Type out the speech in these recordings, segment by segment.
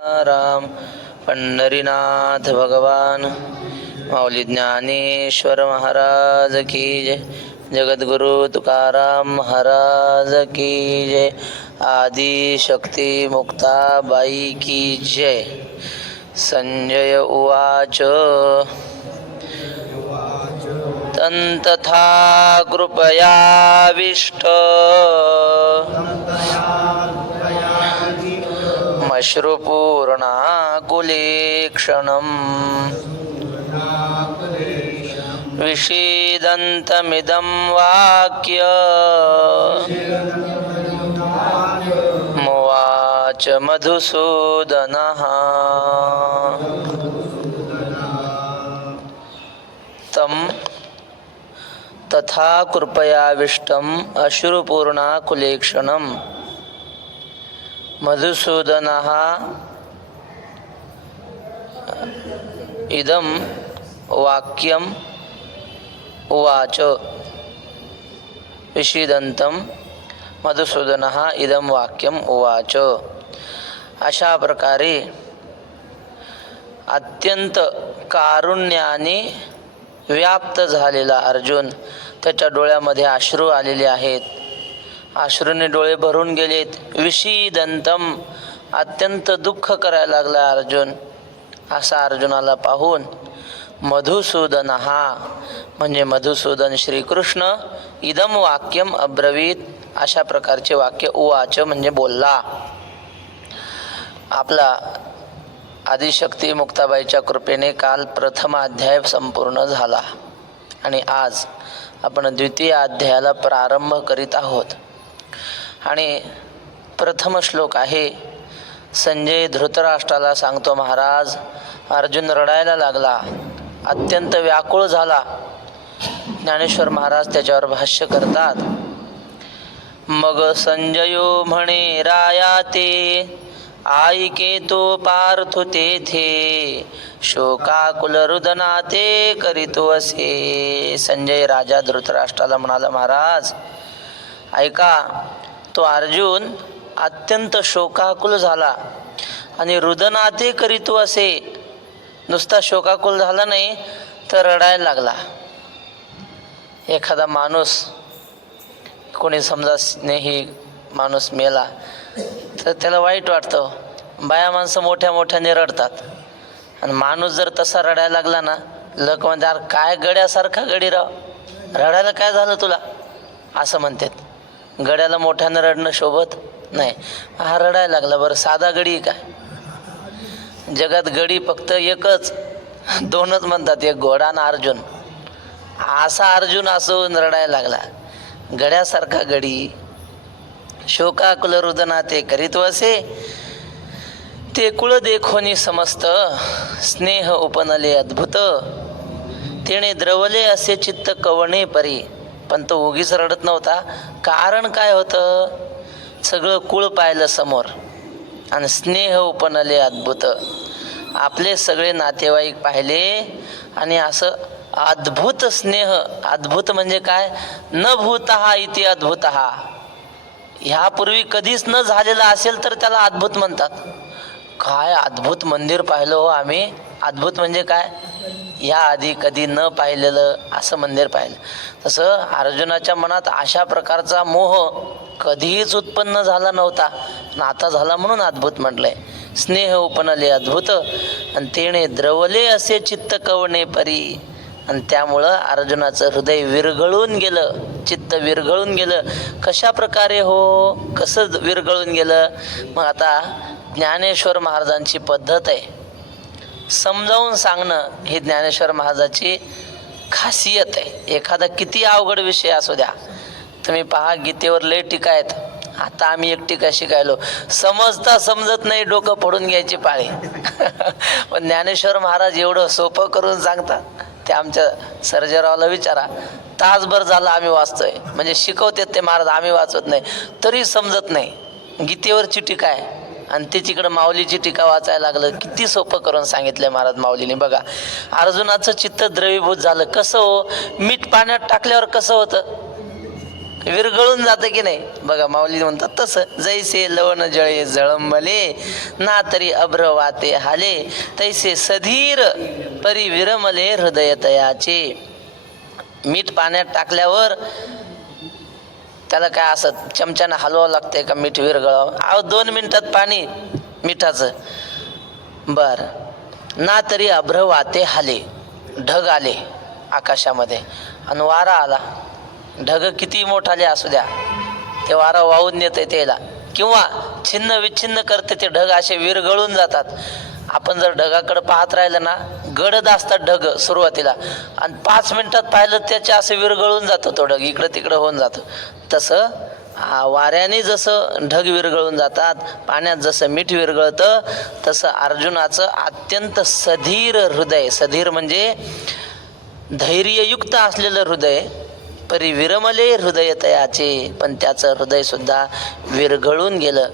राम पंढरीनाथ भगवान माऊली ज्ञानेश्वर महाराज की जय. जगद्गुरु तुकाराम महाराज की जय. आदि शक्ती मुक्ताबाई की जय. संजय उवाच तंतथा कृपयाविष्ट मश्रुपूर्णाकुलेक्षणम् विषीदन्तमिदं वाक्य मुवाच मधुसूदनः. तं तथा कृपयाविष्टम् अश्रुपूर्णाकुलेक्षणम् मधुसूदनः इदं वाक्यम् उवाच. विषीदन्तं मधुसूदनः इदं वाक्यम् उवाच. अशा प्रकारे अत्यंत कारुण्याने व्याप्त झालेला अर्जुन, त्याच्या डोळ्यामध्ये अश्रू आलेले आहेत. अश्रूने डोळे भरून गेलेत. विषीदंतम, अत्यंत दुःख करायला लागला अर्जुन. असा अर्जुनाला पाहून मधुसूदन म्हणजे मधुसूदन श्रीकृष्ण इदम वाक्यम अब्रवीत, अशा प्रकारचे वाक्य उवाच म्हणजे बोलला. आपला आदिशक्ती मुक्ताबाईच्या कृपेने काल प्रथम अध्याय संपूर्ण झाला आणि आज आपण द्वितीय अध्यायाला प्रारंभ करीत आहोत. आणि प्रथम श्लोक आहे. संजय धृतराष्ट्राला सांगतो, महाराज अर्जुन रडायला लागला, अत्यंत व्याकुळ झाला. ज्ञानेश्वर महाराज त्याच्यावर भाष्य करतात. मग संजयो म्हणे राया ते, आईके तो पार्थु तेथे, शोकाकुल रुदना ते करीतो असे. संजय राजा धृतराष्ट्राला म्हणाला, महाराज ऐका, तो अर्जुन अत्यंत शोकाकुल झाला आणि रुदनाते करीतो असे. नुसता शोकाकुल झाला नाही तर रडायला लागला. एखादा माणूस, कोणी समजा स्नेही माणूस मेला तर त्याला वाईट वाटतं. बाया माणसं मोठ्या मोठ्याने रडतात आणि माणूस जर तसा रडायला लागला ना, लोक म्हणतात अरे काय गड्यासारखा गडी राव, रडायला काय झालं तुला, असं म्हणतात. गड्याला मोठ्यानं रडणं शोभत नाही. हा रडायला लागला, बरं साधा गडी काय, जगात गडी फक्त एकच, दोनच म्हणतात, एक घोडा आणि अर्जुन. असा अर्जुन असून रडायला लागला, गड्यासारखा गडी. शोकाकुल रुदना ते करीत वसे, ते कुळ देखोनी समस्त, स्नेह उपनले अद्भुत, तेणे द्रवले असे चित्त कवणे परी. पण तो उगीच रडत नव्हता. कारण काय होतं, सगळं कुळ पाहिलं समोर आणि स्नेह उपनले अद्भुत, आपले सगळे नातेवाईक पाहिले आणि असं अद्भुत स्नेह. अद्भुत म्हणजे काय, न भूतहा इति अद्भुतहा, ह्यापूर्वी कधीच न झालेला असेल तर त्याला अद्भुत म्हणतात. काय अद्भुत मंदिर पाहिलं हो आम्ही. अद्भुत म्हणजे काय, या आधी कधी न पाहिलेलं असं मंदिर पाहिलं. तसं अर्जुनाच्या मनात अशा प्रकारचा मोह कधीच उत्पन्न झाला नव्हता, आता झाला म्हणून अद्भुत म्हटलंय. स्नेह उपनले अद्भुत आणि तेणे द्रवले असे चित्त कवणे परी. आणि त्यामुळं अर्जुनाचं हृदय विरघळून गेलं, चित्त विरघळून गेलं. कशा प्रकारे हो, कसं विरघळून गेलं. मग आता ज्ञानेश्वर महाराजांची पद्धत आहे, समजावून सांगणं ही ज्ञानेश्वर महाराजाची खासियत आहे. एखादा किती अवघड विषय असू द्या, तुम्ही पहा गीतेवर लय टीका आहेत. आता आम्ही एक टीका शिकायलो, समजता समजत नाही डोकं फोडून घ्यायची पाळी. पण ज्ञानेश्वर महाराज एवढं सोपं करून सांगतात. ते आमच्या सर्जेरावला विचारा, तासभर झाला आम्ही वाचतोय, म्हणजे शिकवतात ते महाराज, आम्ही वाचत नाही तरी समजत नाही. गीतेवरची टीका आहे आणि तिकडं माऊलीची टीका वाचायला लागलं. किती सोपं करून सांगितलंय महाराज माऊलीने. बघा, अर्जुनाचं चित्त द्रवीभूत झालं. कसं हो, मीठ पाण्यात टाकल्यावर कसं होतं, विरघळून जातं की नाही. बघा माऊली म्हणतात तसं, जैसे लवण जळे जळंबले ना तरी अभ्र वाते हाले, तैसे सधीर परी विरमले हृदय तयाचे. मीठ पाण्यात टाकल्यावर त्याला काय असं चमच्यानं हलवावं लागतंय का मीठ विरघळावं? 2 मिनिटात पाणी मिठाचं. बर, ना तरी अभ्र वाते हाले, ढग आले आकाशामध्ये आणि वारा आला, ढग किती मोठाले असू द्या ते वारा वाहून नेते त्याला, किंवा छिन्न विच्छिन्न करते ते ढग, असे विरघळून जातात. आपण जर ढगाकडे पाहत राहिलं ना, गडद असतात ढग सुरुवातीला, आणि 5 मिनिटात पाहिलं त्याच्या असं विरघळून जातं तो ढग, इकडं तिकडं होऊन जातं. तसं वाऱ्याने जसं ढग विरघळून जातात, पाण्यात जसं मीठ विरघळतं, तसं अर्जुनाचं अत्यंत सधीर हृदय, सधीर म्हणजे धैर्ययुक्त असलेलं हृदय, परी विरमले हृदय तयाचे, पण त्याचं हृदय सुद्धा विरघळून गेलं.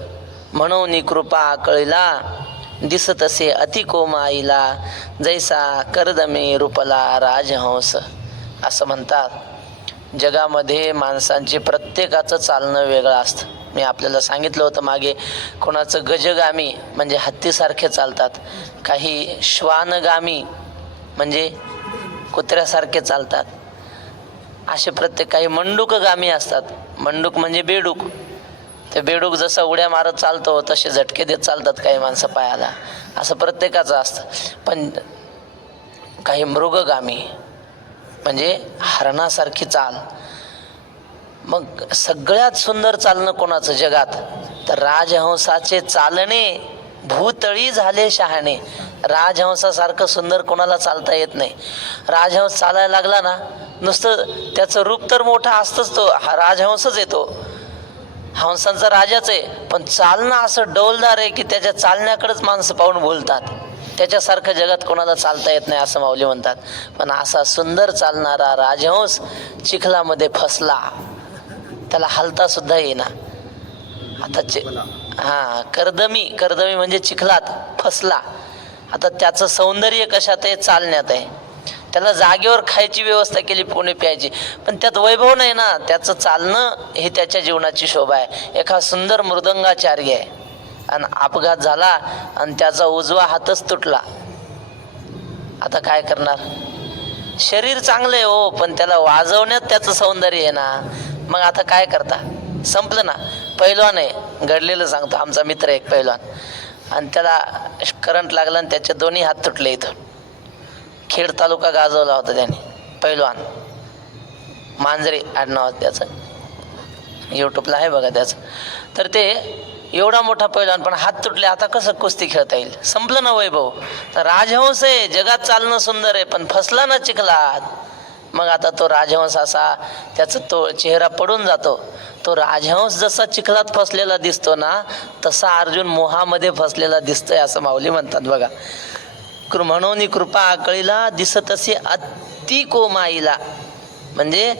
म्हणून कृपा आकळीला दिसतसे अति कोमाईला, जैसा कर्दमे रूपला राजहंस. असं म्हणतात. जगामध्ये माणसांची प्रत्येकाचं चालणं वेगळं असतं. मी आपल्याला सांगितलं होतं मागे, कोणाचं गजगामी म्हणजे हत्तीसारखे चालतात, काही श्वानगामी म्हणजे कुत्र्यासारखे चालतात, असे प्रत्येक, काही मंडूकगामी असतात. मंडूक म्हणजे बेडूक, ते बेडूक जसं उड्या मारत चालतो तसे झटके देत चालतात काही माणसं पायाला, असं प्रत्येकाचं असतं. पण काही मृगगामी म्हणजे हरणासारखी चाल. मग सगळ्यात सुंदर चालणं कोणाचं जगात, तर राजहंसाचे चालणे भूतळी झाले शहाणे. राजहंसासारखं सुंदर कोणाला चालता येत नाही. राजहंस चालायला लागला ना, नुसतं त्याचं रूप तर मोठा असतंच, तो हा राजहंसच येतो, हंसांचा राजाच आहे, पण चालणं असं डौलदार आहे की त्याच्या चालण्याकडेच माणसं पाहून बोलतात. त्याच्यासारखं जगात कोणाला चालता येत नाही असं माऊली म्हणतात. पण असा सुंदर चालणारा राजहंस चिखलामध्ये फसला, त्याला हलता सुद्धा येईना. आता कर्दमी म्हणजे चिखलात फसला. आता त्याचं सौंदर्य कशात आहे? चालण्यात आहे. त्याला जागेवर खायची व्यवस्था केली, पोणे प्यायची, पण त्यात वैभव नाही ना. त्याचं चालणं हे त्याच्या जीवनाची शोभा आहे. एका सुंदर मृदंगाचार्य आहे आणि अपघात झाला आणि त्याचा उजवा हातच तुटला. आता काय करणार? शरीर चांगलं आहे हो, पण त्याला वाजवण्यात त्याचं सौंदर्य आहे ना. मग आता काय करता? संपलं ना. पैलवान आहे, घडलेलं सांगतो, आमचा मित्र एक पैलवान, आणि त्याला करंट लागला आणि त्याचे दोन्ही हात तुटले. इथं खेड तालुका गाजवला होता त्याने. पैलवान मांजरे आडनाव त्याचं, यूट्यूबला आहे बघा त्याचं. तर ते एवढा मोठा पैलवान, पण हात तुटले. आता कसं कुस्ती खेळता येईल? संपलं ना वैभव. तर राजहंस आहे, जगात चालणं सुंदर आहे, पण फसला ना चिखलात. मग आता तो राजहंस असा, त्याचा तो चेहरा पडून जातो. तो राजहंस जसा चिखलात फसलेला दिसतो ना, तसा अर्जुन मोहामध्ये फसलेला दिसतोय असं माऊली म्हणतात बघा. म्हणून कृपा आकळीला दिसतसे अति कोमाईला, म्हणजे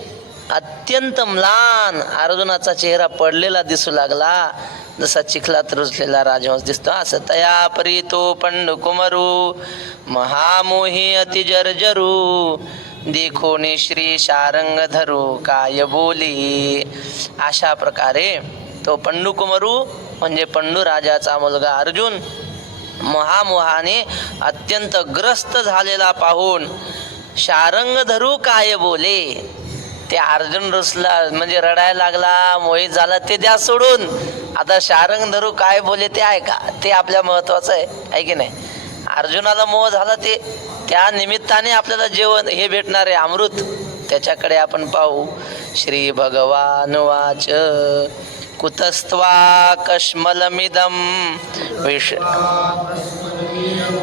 अत्यंत म्लान अर्जुनाचा चेहरा पडलेला दिसू लागला, जसा चिखलात रुजलेला राजहंस दिसतो. असं तया परी तो पंडुकुमरू महामोही अति जर्जरू, देखोनी श्री शारंग धरू काय बोली. अशा प्रकारे तो पंडुकुमरू म्हणजे पंडू राजाचा मुलगा अर्जुन महामोहाने अत्यंत ग्रस्त झालेला पाहून शारंग धरू काय बोले. ते अर्जुन रुसला म्हणजे रडायला लागला, मोहित झाला, ते द्या सोडून. आता शारंग धरू काय बोले ते ऐका, ते आपल्या महत्वाचं आहे की नाही. अर्जुनाला मोह झाला, ते त्या निमित्ताने आपल्याला जेवण हे भेटणार आहे, अमृत. त्याच्याकडे आपण पाहू. श्री भगवान वाच कुतस्त्वा कश्मलमिदं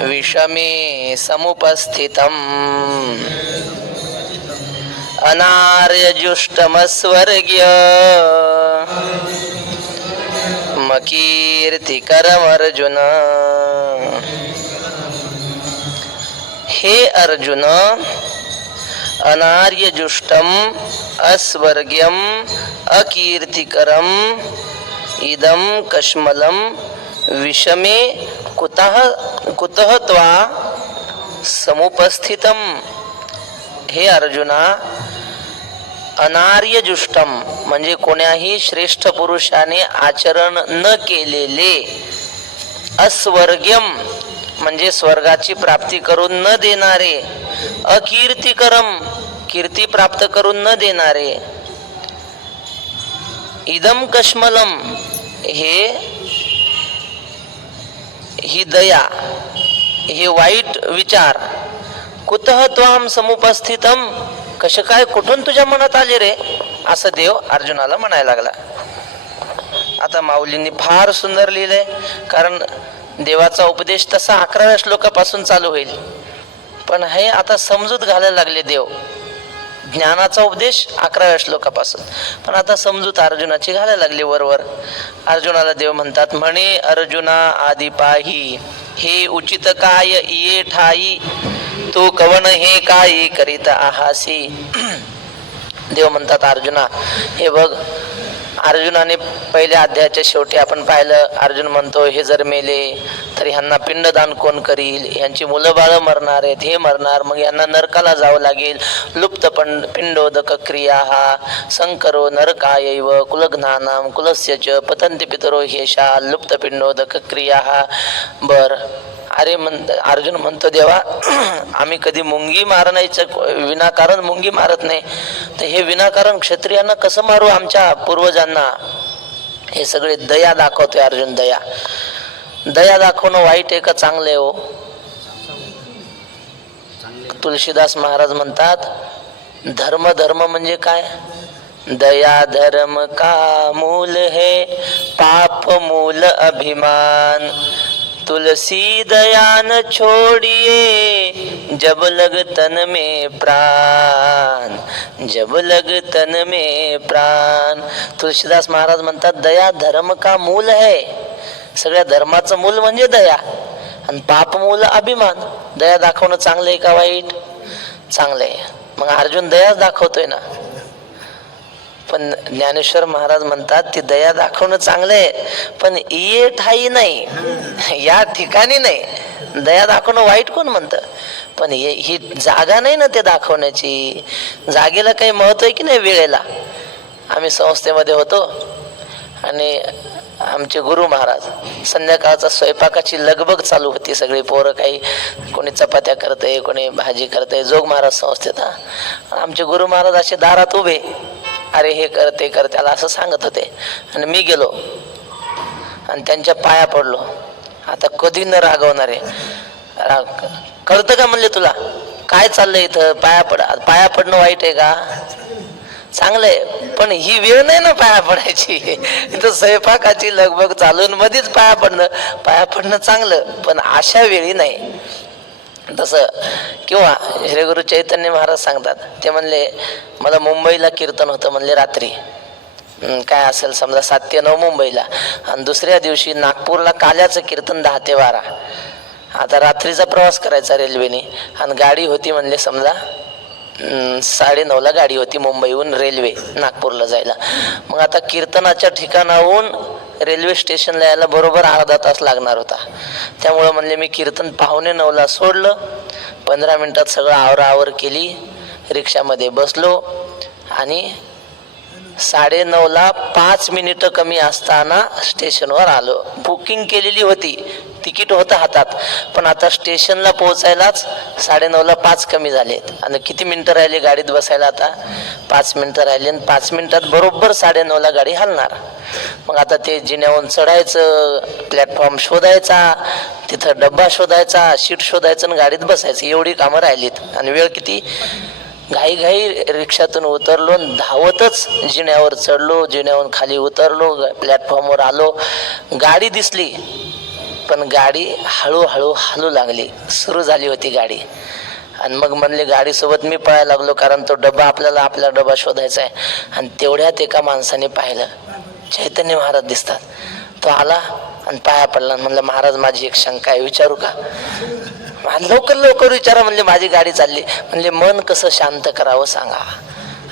विषमे समुपस्थितम् अनार्यजुष्टमस्वर्ग्य मकीर्तिकरमर्जुन. हे अर्जुन, अनार्यजुष्टम अस्वर्ग्यम अकीर्तिकरम इदम कश्मलम विषमे कुतः त्वा समुपस्थितम. हे अर्जुना, अनार्यजुष्टम म्हणजे कोण्याही श्रेष्ठ पुरुषाने आचरण न केलेले, अस्वर्ग्यम म्हणजे स्वर्गाची प्राप्ती करून न देणारे, अकीर्तिकरम कीर्ती प्राप्त करून न देणारे, इदम कश्मलम ही दया, हे वाईट विचार, कुतः त्वाम समुपस्थितम कसे काय कुठून तुझ्या मनात आले रे, असं देव अर्जुनाला म्हणायला लागला. आता माऊलींनी फार सुंदर लिहिलंय, कारण देवाचा उपदेश तसा 11व्या श्लोकापासून चालू होईल, पण हे आता समजूत घालायला लागले देव. ज्ञानाचा उपदेश 11व्या श्लोकापासून, पण आता समजूत अर्जुनाची घालायला लागली वरवर. अर्जुनाला देव म्हणतात, म्हणे अर्जुना आदी पाही, हे उचित काय ये ठाई, तू कवन हे काय करीत आहासी. देव म्हणतात अर्जुना, हे बघ. अर्जुनाने पहिल्या अध्यायाच्या शेवटी आपण पाहिलं, अर्जुन म्हणतो हे जर मेले तर ह्यांना पिंडदान कोण करील, यांची मुलं बाळ मरणार आहेत, हे मरणार, मग यांना नरकाला जावं लागेल. लुप्त पिंडोदक क्रिया हा संकरो नरकायैव कुलघ्नानाम कुलस्य च पतंती पितरो हेशा लुप्त पिंडोदक क्रिया हा. बर, अरे अर्जुन म्हणतो देवा, आम्ही कधी मुंगी मारण्याचं विनाकारण मुंगी मारत नाही, तर हे विनाकारण क्षत्रियांना कसं मारू आमच्या पूर्वजांना. हे सगळे दया दाखवतोय अर्जुन. दया दाखवणं वाईट आहे का चांगलं आहे हो? तुलसीदास महाराज म्हणतात, धर्म म्हणजे काय? दया धर्म का मूल है, पाप मूल अभिमान, तुलसी दयान छोड़िए, जब लग तन में प्राण, जब लग तन में प्राण. तुलसीदास महाराज म्हणतात, दया धर्म का मूल है, सगळ्या धर्माचं मूल म्हणजे दया, आणि पाप मूल अभिमान. दया दाखवणं चांगलं आहे का वाईट? चांगलं आहे. मग अर्जुन दयाच दाखवतोय ना. पण ज्ञानेश्वर महाराज म्हणतात, ती दया दाखवणं चांगलं आहे, पण ये ठाई नाही, या ठिकाणी नाही. दया दाखवणं वाईट कोण म्हणतं? पण ही जागा नाही ना ते दाखवण्याची. जागेला काही महत्व आहे की नाही? वेळेला आम्ही संस्थेमध्ये होतो आणि आमचे गुरु महाराज, संध्याकाळचा स्वयंपाकाची लगबग चालू होती. सगळी पोरं, काही कोणी चपात्या करतंय, कोणी भाजी करतंय. जोग महाराज संस्थेत. आमचे गुरु महाराज असे दारात उभे, अरे हे कर ते कर, त्याला असं सांगत होते. आणि मी गेलो आणि त्यांच्या पाया पडलो. आता कधी न रागवणारे, कळतं का म्हणले तुला काय चाललंय इथं? पाया पडणं वाईट आहे का? चांगलंय, पण ही वेळ नाही ना पाया पडायची. इथं स्वयंपाकाची लगबग चालून मध्येच पाया पडणं चांगलं, पण अशा वेळी नाही. तसं किंवा श्री गुरु चैतन्य महाराज सांगतात, ते म्हणले मला मुंबईला कीर्तन होतं म्हणले रात्री, काय असेल समजा 7 ते 9 मुंबईला, आणि दुसऱ्या दिवशी नागपूरला काल्याचं कीर्तन 10 ते 12. आता रात्रीचा प्रवास करायचा रेल्वेने, आणि गाडी होती म्हणले समजा 9:30ला गाडी होती मुंबईहून रेल्वे नागपूरला जायला. मग आता कीर्तनाच्या ठिकाणाहून रेल्वे स्टेशनला यायला बरोबर अर्धा तास लागणार होता. त्यामुळं म्हणले मी कीर्तन 8:45ला सोडलं, 15 मिनिटात सगळं आवराआवर केली, रिक्षामध्ये बसलो आणि 9:30ला 5 मिनिटं कमी असताना स्टेशनवर आलो. बुकिंग केलेली होती, तिकीट होतं हातात, पण आता स्टेशनला पोहोचायलाच 9:30ला 5 कमी झालेत. आणि किती मिनिटं राहिले गाडीत बसायला? आता 5 मिनिटं राहिले, आणि 5 मिनिटात बरोबर 9:30ला गाडी हलणार. मग आता ते जिन्यावरून चढायचं, प्लॅटफॉर्म शोधायचा, तिथं डब्बा शोधायचा, सीट शोधायचं आणि गाडीत बसायचं, एवढी कामं राहिलीत. आणि वेळ किती? घाई रिक्षातून उतरलो, धावतच जिन्यावर चढलो, जिन्यावरून खाली उतरलो, प्लॅटफॉर्मवर आलो. गाडी दिसली, पण गाडी हळूहळू हलू लागली. सुरू झाली होती गाडी. आणि मग म्हणले गाडीसोबत मी पळायला लागलो, कारण तो डबा आपला डबा शोधायचा आहे. आणि तेवढ्यात एका माणसाने पाहिलं, चैतन्य महाराज दिसतात. तो आला आणि पाया पडला. म्हणलं महाराज माझी एक शंका आहे, विचारू का? लवकर विचारा म्हणले, माझी गाडी चालली. म्हणले मन कसं शांत करावं सांगा.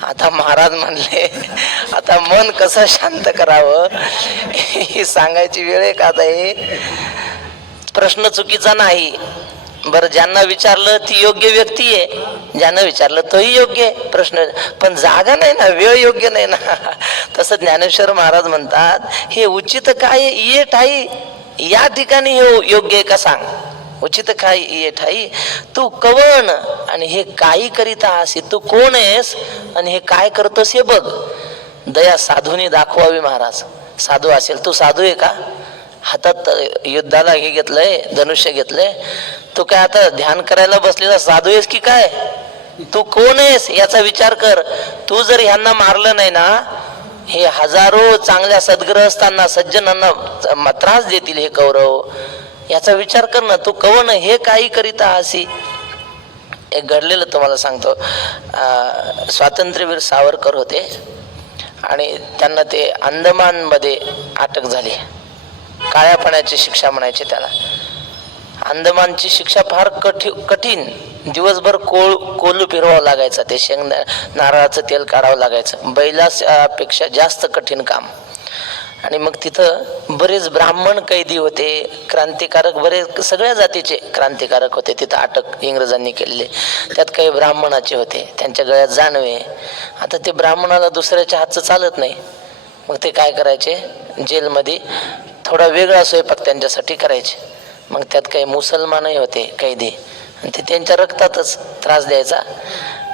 आता महाराज म्हणले, आता मन कसं शांत करावं ही सांगायची वेळ आहे का? आता हे प्रश्न चुकीचा नाही. बरं, ज्यांना विचारलं ती योग्य व्यक्ती आहे. ज्यानं विचारलं तोही योग्य आहे प्रश्न, पण जागा नाही ना, वेळ योग्य नाही ना. तसं ज्ञानेश्वर महाराज म्हणतात, हे उचित काय ये ठाई, या ठिकाणी हे योग्य आहे का सांग. उचित काय ये ठाई, तू कवण आणि हे काही करीता असे, तू कोण आहेस आणि हे काय करतोस हे बघ. दया साधूने दाखवावी महाराज. साधू असेल, तू साधू आहे का? हातात युद्धाला हे घेतलंय, धनुष्य घेतलंय, तू काय आता ध्यान करायला बसलेला साधू आहेस की काय? तू कोण आहेस याचा विचार कर. तू जर ह्यांना मारलं नाही ना, हे हजारो चांगल्या सद्ग्रहस्थांना सज्जनांना त्रास देतील हे कौरव, याचा विचार कर ना. तू कवण हे काही करीता अशी. एक घडलेलं तुम्हाला सांगतो. स्वातंत्र्यवीर सावरकर होते आणि त्यांना ते अंदमानमध्ये अटक झाली. काळ्या पाण्याची शिक्षा म्हणायची त्याला. अंदमानची शिक्षा फार कठीण. दिवसभर कोलू फिरवावं लागायचं, ते नारळाचं तेल काढावं लागायचं, बैलापेक्षा जास्त कठीण काम. आणि मग तिथं बरेच ब्राह्मण कैदी होते, क्रांतिकारक, बरेच सगळ्या जातीचे क्रांतिकारक होते तिथं अटक इंग्रजांनी केलेले. त्यात काही ब्राह्मणाचे होते, त्यांच्या गळ्यात जानवे. आता ते ब्राह्मणाला दुसऱ्याच्या हातचं चालत नाही, मग ते काय करायचे, जेलमध्ये थोडा वेगळा स्वयंपाक त्यांच्यासाठी करायचे. मग त्यात काही मुसलमानही होते कैदी, आणि ते त्यांच्या रक्तातच त्रास द्यायचा.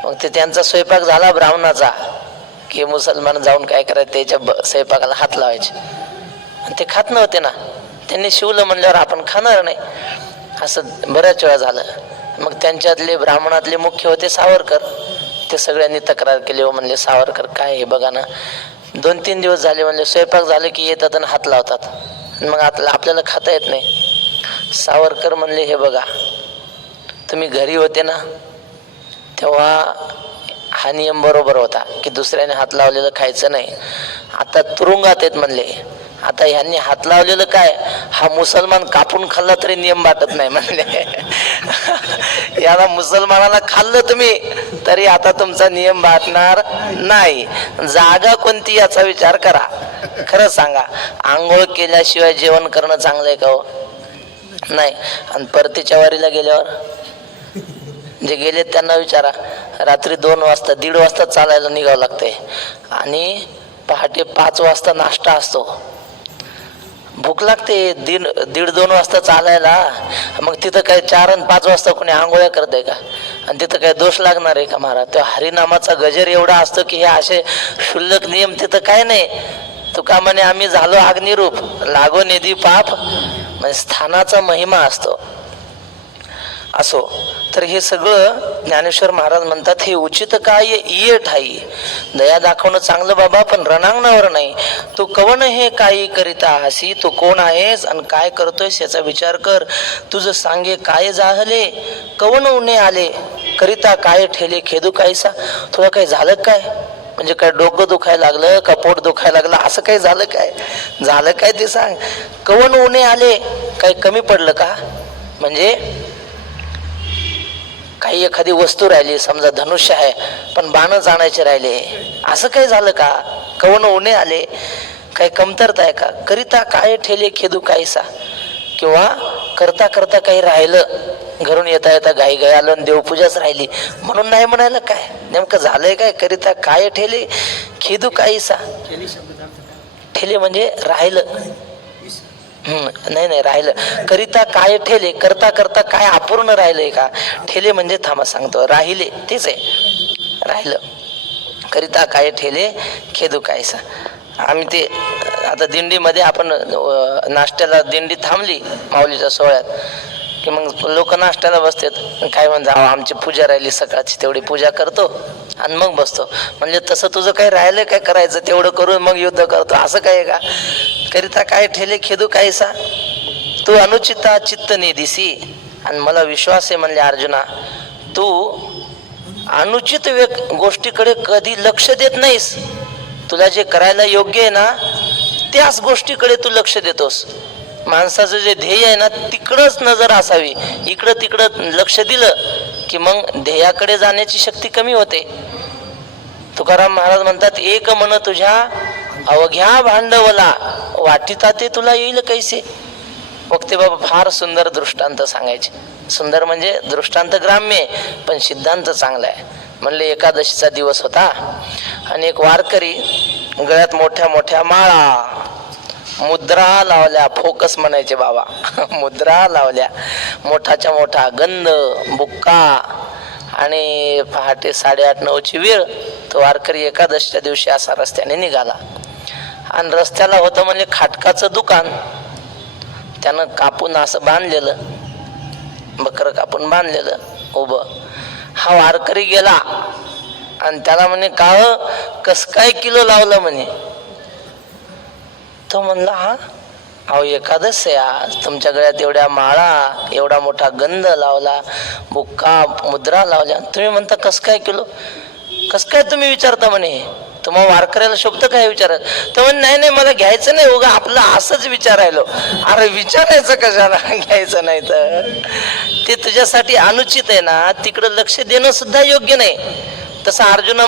मग ते त्यांचा स्वयंपाक झाला ब्राह्मणाचा की मुसलमान जाऊन काय करायचे, त्याच्या स्वयंपाकाला हात लावायचे. आणि ते खात नव्हते ना, त्यांनी शिवलं म्हणल्यावर आपण खाणार नाही, असं बऱ्याच वेळा झालं. मग त्यांच्यातले ब्राह्मणातले मुख्य होते सावरकर. ते सगळ्यांनी तक्रार केली, हो म्हणले सावरकर काय हे बघा ना, 2-3 दिवस झाले म्हणले स्वयंपाक झाले की येतात आणि हात लावतात, मग आपल्याला खाता येत नाही. सावरकर म्हणले, हे बघा तुम्ही घरी होते ना तेव्हा हा नियम बरोबर होता की दुसऱ्याने हात लावलेलं खायचं नाही. आता तुरुंगात आहेत म्हणले, आता ह्यांनी हात लावलेलं काय, हा मुसलमान कापून खाल्ला तरी नियम बाटत नाही म्हणले. याला मुसलमानाला खाल्लं तुम्ही तरी आता तुमचा नियम बाटणार नाही. जागा कोणती याचा विचार करा. खरं सांगा, आंघोळ केल्याशिवाय जेवण करणं चांगलं आहे का हो? नाही. आणि परतीच्या वारीला गेल्यावर जे गेले त्यांना विचारा, रात्री 2 वाजता 1:30 वाजता चालायला निघावं लागतंय आणि पहाटे 5 वाजता नाश्ता असतो. भूक लागते 1:30-2 वाजता चालायला, मग तिथं काय 4 आणि 5 वाजता कोणी आंघोळ्या करतंय का? आणि तिथं काय दोष लागणार आहे का महाराज? त्या हरिनामाचा गजर एवढा असतो की हे असे क्षुल्लक नियम तिथं काय नाही. तुका म्हणे आम्ही झालो अग्निरूप, लागो निधी पाप, म्हणजे स्थानाचा महिमा असतो. असो तर हे सगळं ज्ञानेश्वर महाराज म्हणतात, हे उचित काय ये ठाई. दया दाखवणं चांगलं बाबा, पण रणांगणावर नाही. तू कवण हे काही करिता हसी, तू कोण आहेस आणि काय करतोयस याचा विचार कर. तुझं सांगे काय जाहले, कवण उन्हे आले, करिता काय ठेले खेदू कायसा. तुला काही झालं काय, म्हणजे काय डोकं दुखायला लागलं का, पोट दुखायला लागलं, असं काही झालं काय, झालं काय ते सांग. कवण उन्हे आले, काही कमी पडलं का, म्हणजे काही एखादी वस्तू राहिली, समजा धनुष्य आहे पण बाणच आणायचे राहिले, असं काही झालं का. कवण उन्हे आले, काही कमतरता आहे का. करिता काय ठेले खेदू कायसा, किंवा करता करता काही राहिलं, घरून येता येता घाई घाई आलो आणि देवपूजाच राहिली म्हणून नाही म्हणायला काय, नेमकं झालंय काय. करिता काय ठेले खेदू कायसा, ठेले म्हणजे राहिलं. नाही राहिलं. करिता काय ठेले, करता करता काय अपूर्ण राहिलंय का. ठेले म्हणजे थांबा सांगतो, राहिले तेच आहे, राहिलं. करिता काय ठेले खेदू कायसा. आम्ही ते आता दिंडीमध्ये आपण नाश्त्याला दिंडी थांबली माऊलीच्या सोहळ्यात की मग लोक नाश्त्याला बसतात. काय म्हणतात, आमची पूजा राहिली सकाळची, तेवढी पूजा करतो आणि मग बसतो. म्हणजे तसं तुझं काही राहिलं काय करायचं, तेवढं करून मग युद्ध करतो, असं काय का. करिता काय ठेले खेदू कायसा, तू अनुचिता चित्त निदिसी. आणि मला विश्वास आहे म्हणले अर्जुना, तू अनुचित गोष्टीकडे कधी लक्ष देत नाहीस. तुला जे करायला योग्य आहे ना त्याच गोष्टीकडे तू लक्ष देतोस. माणसाचं जे ध्येय आहे ना तिकडंच नजर असावी. इकडं तिकडं लक्ष दिलं की मग ध्येयाकडे जाण्याची शक्ती कमी होते. तुकाराम महाराज म्हणतात, एक मन तुझ्या अवघ्या भांडवला वाटिता ते तुला येईल कैसे. वक्ते बाबा फार सुंदर दृष्टांत सांगायचे. सुंदर म्हणजे दृष्टांत ग्राम्य आहे, पण सिद्धांत चांगला आहे. म्हणले एकादशीचा दिवस होता आणि एक वारकरी गळ्यात मोठ्या मोठ्या माळा, मुद्रा लावल्या, फोकस म्हणायचे बाबा मुद्रा लावल्या, मोठाच्या मोठा गंध, बुक्का, आणि पहाटे 8:30-9ची वेळ. तो वारकरी एकादशीच्या दिवशी असा रस्त्याने निघाला आणि रस्त्याला होतं म्हणजे खाटकाचं दुकान. त्यानं कापून असं बांधलेलं, बकरं कापून बांधलेलं उभं. हा वारकरी गेला आणि त्याला म्हणे का कस काय किलो लावलं म्हणे. तो म्हणला हा अहो एकादश आहे आज, तुमच्या गळ्यात एवढ्या माळा, एवढा मोठा गंध लावला, बुक्का, मुद्रा लावल्या, तुम्ही म्हणता कस काय किलो, कस काय तुम्ही विचारता म्हणे. तुम्हाला वारकऱ्याला शोभत काय विचारत. तर म्हणे नाही नाही मला घ्यायचं नाही, उगा आपलं असंच विचारायलो. अरे विचारायचं कशाला, घ्यायचं नाही तर ते तुझ्यासाठी अनुचित आहे ना, तिकडं लक्ष देणं सुद्धा योग्य नाही. तसा अर्जुना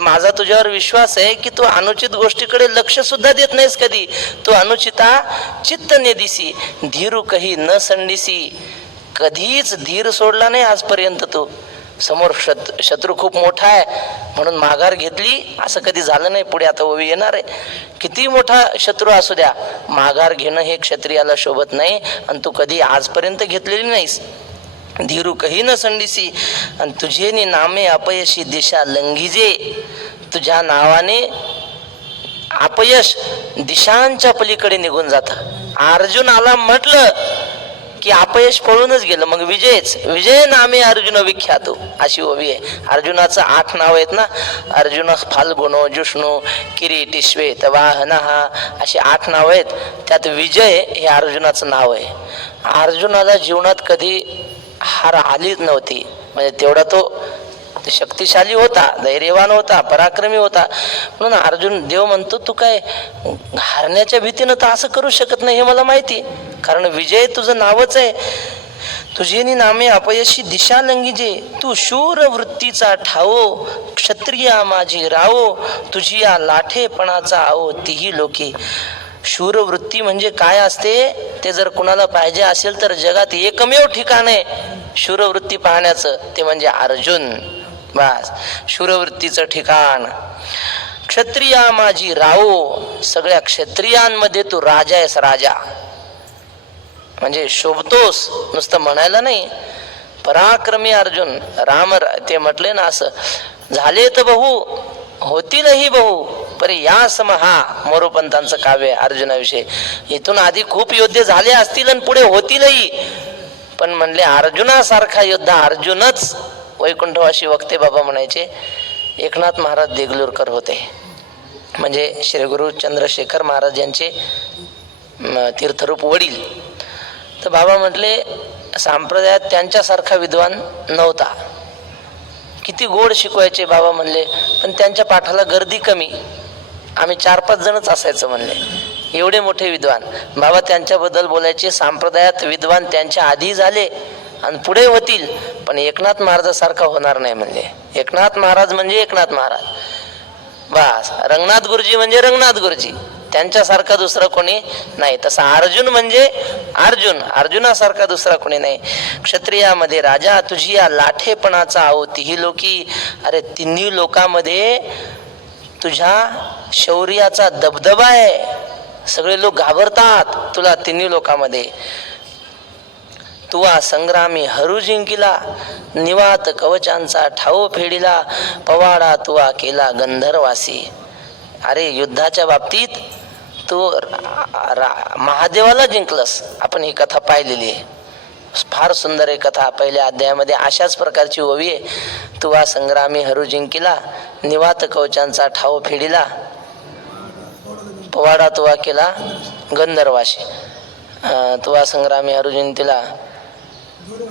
माझा तुझ्यावर विश्वास आहे की तू अनुचित गोष्टीकडे लक्ष सुद्धा देत नाहीस कधी. तू अनुचिता चित्त नेदिसी, धीरू कही न संडिसी. कधीच धीर सोडला नाही आजपर्यंत. तू समोर शत्रू खूप मोठा आहे म्हणून माघार घेतली असं कधी झालं नाही. पुढे आता ओवी येणार आहे. किती मोठा शत्रू असू द्या, माघार घेणं हे क्षत्रियाला शोभत नाही आणि तू कधी आजपर्यंत घेतलेली नाहीस. धीरू कही न संडिसी, आणि तुझे नामे अपयशी दिशा लंघिजे. तुझ्या नावाने अपयश दिशांच्या पलीकडे निघून जात. अर्जुन आला म्हटलं की अपयश पळूनच गेलं, मग विजयच. विजय नामे अर्जुन विख्यात, अशी ओवी आहे. अर्जुनाचं 8 नाव आहेत ना, अर्जुन, फाल्गुनो, जुष्णू, किरीटी, श्वेत, वाहनः, अशी 8 नाव आहेत. त्यात विजय हे अर्जुनाचं नाव आहे. अर्जुनाला जीवनात कधी हार आलीच नव्हती, म्हणजे तेवढा तो शक्तिशाली होता, धैर्यवान होता, पराक्रमी होता. म्हणून अर्जुन, देव म्हणतो तू काय हारण्याच्या भीतीनं तर असं करू शकत नाही, हे मला माहिती, कारण विजय तुझं नावच आहे. तुझे नामे अपयशी दिशा लंघिजे. तू शूर वृत्तीचा ठावो, क्षत्रिया माझी रावो. तुझी या लाठेपणाचा आओ तीही लोके. शूरवृत्ती म्हणजे काय असते ते जर कुणाला पाहिजे असेल तर जगात एकमेव ठिकाण आहे शूरवृत्ती पाहण्याचं, ते म्हणजे अर्जुन. बस, शूरवृत्तीचं ठिकाण. क्षत्रिया माझी रावो, सगळ्या क्षत्रियांमध्ये तू राजा आहेस, राजा म्हणजे शोभतोस, नुसतं म्हणायला नाही. पराक्रमी अर्जुन. राम ते म्हटले ना असं, झाले तर बहु होतीलही बहु पर या सम, हा मोरोपंतांचं काव्य अर्जुनाविषयी. इथून आधी खूप योद्धे झाले असतील आणि पुढे होतीलही, पण म्हणले अर्जुनासारखा योद्धा अर्जुनच वैकुंठवासी वक्ते बाबा म्हणायचे. एकनाथ महाराज देगलूरकर होते, म्हणजे श्री गुरु चंद्रशेखर महाराज यांचे तीर्थरूप वडील. तर बाबा म्हटले संप्रदायात त्यांच्यासारखा विद्वान नव्हता. किती गोड शिकवायचे बाबा म्हणले, पण त्यांच्या पाठाला गर्दी कमी, आम्ही 4-5 जणच असायचं म्हणले, एवढे मोठे विद्वान. बाबा त्यांच्याबद्दल बोलायचे, संप्रदायात विद्वान त्यांच्या आधी झाले आणि पुढे होतील, पण एकनाथ महाराजासारखा होणार नाही म्हणले. एकनाथ महाराज म्हणजे एकनाथ महाराज, बस. रंगनाथ गुरुजी म्हणजे रंगनाथ गुरुजी, त्यांच्यासारखा दुसरा कोणी नाही. तसा अर्जुन म्हणजे अर्जुन, अर्जुनासारखा दुसरा कोणी नाही. क्षत्रियामध्ये राजा, तुझी या लाठेपणाचा आओ तीही लोकी. अरे तिन्ही लोकांमध्ये तुझ्या शौर्याचा दबदबा आहे, सगळे लोक घाबरतात तुला तिन्ही लोकांमध्ये. तुवा संग्रामी हरू जिंकिला, निवात कवचांचा ठाव फेडिला, पवाडा तुवा केला गंधर्वासी. अरे युद्धाच्या बाबतीत तू महादेवाला जिंकलस. आपण ही कथा पाहिलेली आहे, फार सुंदर आहे कथा. पहिल्या अध्यायामध्ये अशाच प्रकारची ओवी आहे. तुवा संग्रामी हरू जिंकिला, निवात कवचांचा ठाव फेडिला, पवाडा तुवा केला गंधर्वाशी. तुवा संग्रामी हरू जिंकिला,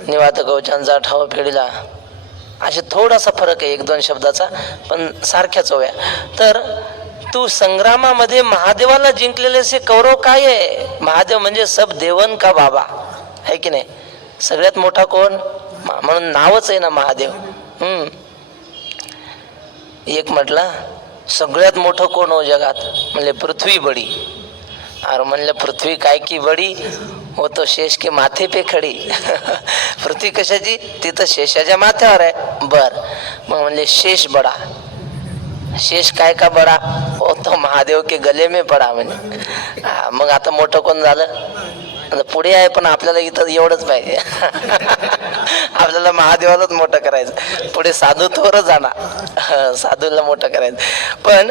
निवात कवचांचा ठाव फेडिला, असे थोडासा फरक आहे 1-2 शब्दाचा, पण सारख्याच ओव्या. तर तू संग्रामामध्ये महादेवाला जिंकलेले असे कौरव काय आहे? महादेव म्हणजे सब देवन का बाबा आहे की नाही, सगळ्यात मोठा कोण, म्हणून नावच आहे ना महादेव. एक म्हटला सगळ्यात मोठं कोण हो जगात, म्हणले पृथ्वी बडी. अरे म्हणलं पृथ्वी काय की बडी, वो तो शेष के माथे पे खडी. पृथ्वी कशाची? तिथं शेषाच्या माथ्यावर आहे. बर, मग म्हणले शेष बडा. शेष काय का बडा? हो तो महादेव के गले में पडा म्हणजे. मग आता मोठं कोण झालं? पुढे आहे, पण आपल्याला इथं एवढंच पाहिजे. आपल्याला महादेवालाच मोठं करायचं, पुढे साधू थोर जाणार, साधूला मोठं करायचं. पण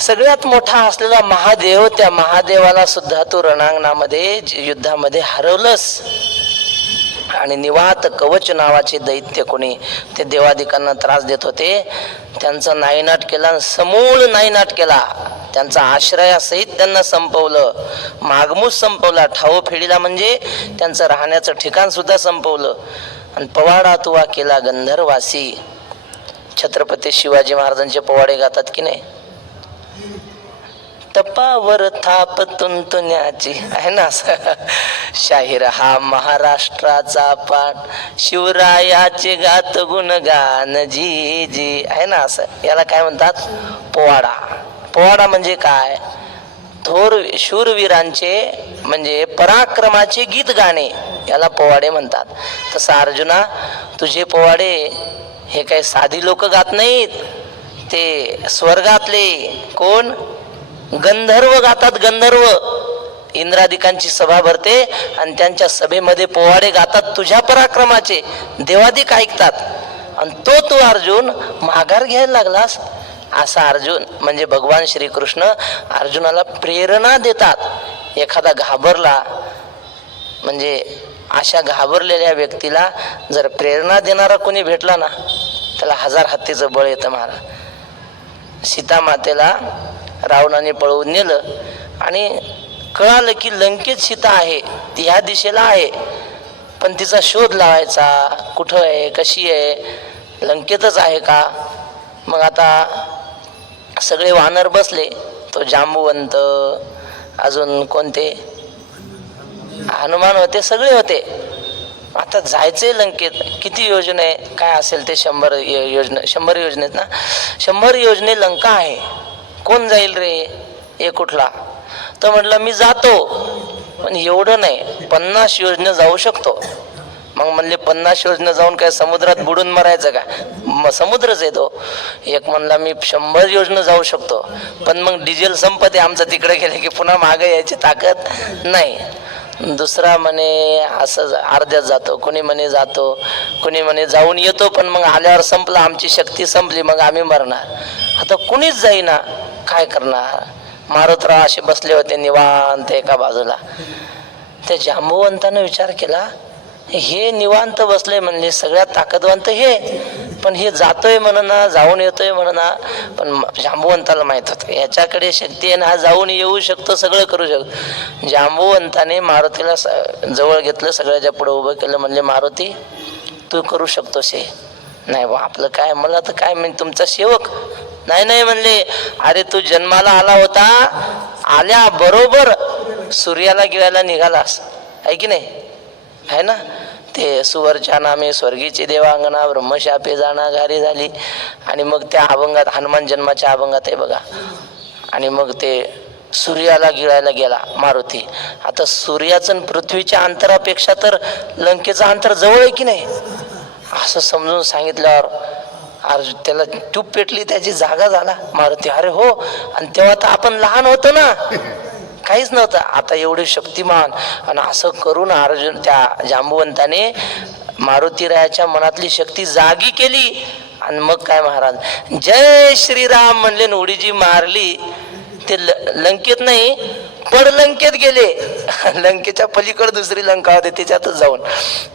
सगळ्यात मोठा असलेला महादेव, त्या महादेवाला सुद्धा तू रणांगणामध्ये युद्धामध्ये हरवलंस. आणि निवात कवच नावाचे दैत्य कोणी ते देवादिकांना त्रास देत होते, त्यांचा नायनाट केला, समूळ नायनाट केला. त्यांचा आश्रयासहित त्यांना संपवलं, मागमूस संपवला, ठाऊ फेडीला म्हणजे त्यांचं राहण्याचं ठिकाण सुद्धा संपवलं. आणि पवाडा तुवा केला गंधर्वासी. छत्रपती शिवाजी महाराजांचे पवाडे गातात की नाही? तपावर थाप तुंतुण्याची आहे ना, शाहीर हा महाराष्ट्राचा पाठ, शिवरायाचे गात गुणगान जी जी आहे ना, असं याला काय म्हणतात? पोवाडा. पोवाडा म्हणजे काय? थोर शूरवीरांचे म्हणजे पराक्रमाचे गीत गाणे याला पोवाडे म्हणतात. तसं अर्जुना, तुझे पोवाडे हे काही साधी लोक गात नाहीत, ते स्वर्गातले कोण? गंधर्व गातात. गंधर्व इंद्रादिकांची सभा भरते आणि त्यांच्या सभेमध्ये पोवाडे गातात तुझ्या पराक्रमाचे, देवादिक ऐकतात. आणि तू अर्जुन माघार घ्यायला लागलास. असा अर्जुन म्हणजे भगवान श्रीकृष्ण अर्जुनाला प्रेरणा देतात. एखादा घाबरला म्हणजे अशा घाबरलेल्या व्यक्तीला जर प्रेरणा देणारा कोणी भेटला ना, त्याला 1000 हत्तीचं बळ येतं महाराज. सीता मातेला रावणाने पळवून नेलं आणि कळालं की लंकेत सीता आहे, ती ह्या दिशेला आहे, पण तिचा शोध लावायचा, कुठं आहे, कशी आहे, लंकेतच आहे का. मग आता सगळे वानर बसले, तो जांबुवंत, अजून कोणते हनुमान होते, सगळे होते. आता जायचंय लंकेत, किती योजना आहे, काय असेल ते 100 योजना, 100 योजनेत ना, 100 योजने लंका आहे. कोण जाईल रे? हे कुठला? तर म्हटलं मी जातो, पण एवढं नाही, 50 योजना जाऊ शकतो. मग म्हणले 50 योजना जाऊन काय समुद्रात बुडून मरायचं का? समुद्रच येतो. एक म्हणला मी 100 योजना जाऊ शकतो, पण मग डिझेल संपते आमचं, तिकडे गेले की पुन्हा मागे यायची ताकद नाही. दुसरा म्हणे असं अर्ध्यात जातो, कोणी म्हणे जातो, कोणी म्हणे जाऊन येतो, पण मग आल्यावर संपला, आमची शक्ती संपली, मग आम्ही मरणार. आता कुणीच जाईना, काय करणार? मारुतराव असे बसले होते निवांत एका बाजूला. त्या जांबुवंतानं विचार केला, हे निवांत बसले म्हणले, सगळ्यात ताकदवंत हे, पण हे जातोय म्हणा, जाऊन येतोय म्हणा. पण जांबुवंताला माहित होतं याच्याकडे शक्ती आहे ना, हा जाऊन येऊ शकतो, सगळं करू शकतो. जांबुवंताने मारुतीला जवळ घेतलं, सगळ्याच्या पुढे उभं केलं. म्हणले मारुती, तू करू शकतोस हे? नाही बा, आपलं काय, मला तर काय, म्हणजे तुमचा सेवक. नाही नाही म्हणले, अरे तू जन्माला आला होता, आल्या बरोबर सूर्याला गिळायला निघालास, आहे की नाही? आहे ना, ते सुवरच्या नामे स्वर्गीची देवांगना, ब्रह्मशापे जाणा घारी झाली. आणि मग त्या अभंगात, हनुमान जन्माच्या अभंगात आहे बघा, आणि मग ते सूर्याला गिळायला गेला मारुती. आता सूर्याचं पृथ्वीच्या अंतरापेक्षा तर लंकेचं अंतर जवळ आहे की नाही? असं समजून सांगितल्यावर अर्जुन त्याला ट्यूब पेटली, त्याची जागा झाला मारुती. अरे हो, आणि तेव्हा तर आपण लहान होतो ना, काहीच नव्हतं, आता एवढे शक्तिमान. आणि असं करून अर्जुन, त्या जांबुवंताने मारुतीरायाच्या मनातली शक्ती जागी केली. आणि मग काय महाराज, जय श्रीराम म्हणले, उडी जी मारली ते लंकेत नाही, पड लंकेत गेले. लंकेच्या पलीकडे दुसरी लंका होती, त्याच्यातच जाऊन.